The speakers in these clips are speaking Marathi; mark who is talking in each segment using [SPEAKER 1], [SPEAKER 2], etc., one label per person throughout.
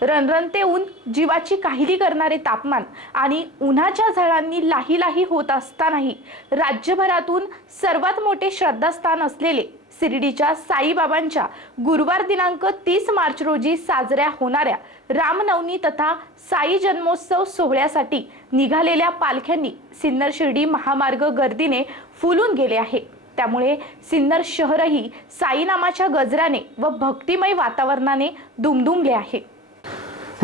[SPEAKER 1] रणरणते ऊन जीवाची काहिली करणारे तापमान आणि उन्हाच्या झळांनी लाही लाही होत असतानाही राज्यभरातून सर्वात मोठे श्रद्धास्थान असलेले शिर्डीच्या साईबाबांच्या गुरुवार दिनांक तीस मार्च रोजी साजऱ्या होणाऱ्या रामनवमी तथा साई जन्मोत्सव सोहळ्यासाठी निघालेल्या पालख्यांनी सिन्नर शिर्डी महामार्ग गर्दीने फुलून गेले आहे. त्यामुळे सिन्नर शहरही साईनामाच्या गजराने व भक्तिमय वातावरणाने दुमदुमले आहे.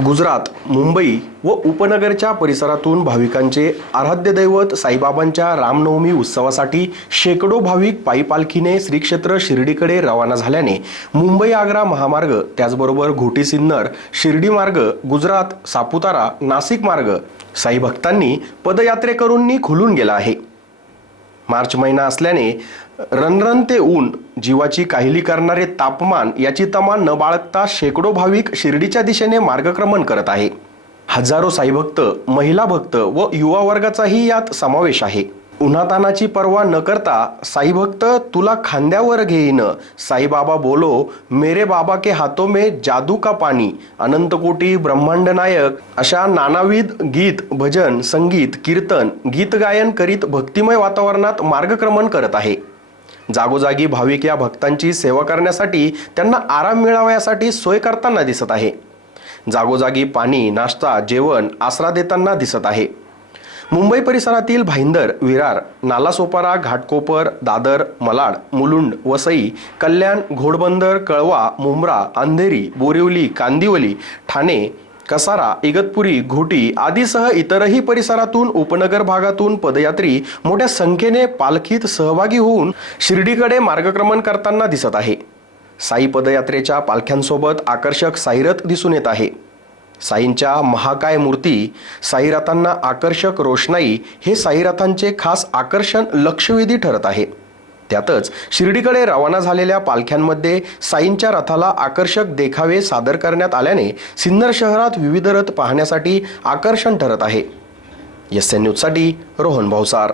[SPEAKER 2] गुजरात मुंबई व उपनगरच्या परिसरातून भाविकांचे आराध्य दैवत साईबाबांच्या रामनवमी उत्सवासाठी शेकडो भाविक पायी पालखीने श्रीक्षेत्र शिर्डीकडे रवाना झाल्याने मुंबई आग्रा महामार्ग त्याचबरोबर घोटी सिन्नर शिर्डी मार्ग गुजरात सापुतारा नाशिक मार्ग साई भक्तांनी पदयात्रेकरूंनी खुलून गेला आहे. मार्च महिना असल्याने रणरण ते ऊन जीवाची काहिली करणारे तापमान याची तमा न बाळगता शेकडो भाविक शिर्डीच्या दिशेने मार्गक्रमण करत आहे. हजारो साईभक्त महिला भक्त व युवा वर्गाचाही यात समावेश आहे. उन्हातानाची पर्वा न करता साईभक्त तुला खांद्यावर घेईन. साईबाबा बोलो मेरे बाबा के हाथों में जादू का पाणी अनंतकोटी ब्रह्मांड नायक. अशा नानाविध गीत भजन संगीत कीर्तन गीत गायन करीत भक्तिमय वातावरणात मार्गक्रमण करत आहे. जागोजागी भाविक या भक्तांची सेवा करण्यासाठी त्यांना आराम मिळावा यासाठी सोय करताना दिसत आहे. जागोजागी पाणी नाश्ता जेवण आसरा देताना दिसत आहे. मुंबई परिसरातील भाईंदर विरार नालासोपारा घाटकोपर दादर मलाड मुलुंड वसई कल्याण घोडबंदर कळवा मुंब्रा अंधेरी बोरिवली कांदिवली ठाणे कसारा इगतपुरी घोटी आदीसह इतरही परिसरातून उपनगर भागातून पदयात्री मोठ्या संख्येने पालखीत सहभागी होऊन शिर्डीकडे मार्गक्रमण करताना दिसत आहे. साई पदयात्रेच्या पालख्यांसोबत आकर्षक साईरथ दिसून येत आहे. साईंच्या महाकाय मूर्ती साईरथांना आकर्षक रोषणाई हे साईरथांचे खास आकर्षण लक्षवेधी ठरत आहे. त्यातच शिर्डीकडे रवाना झालेल्या पालख्यांमध्ये साईंच्या रथाला आकर्षक देखावे सादर करण्यात आल्याने सिन्नर शहरात विविध रथ पाहण्यासाठी आकर्षण ठरत आहे. एस एन न्यूजसाठी रोहन भावसार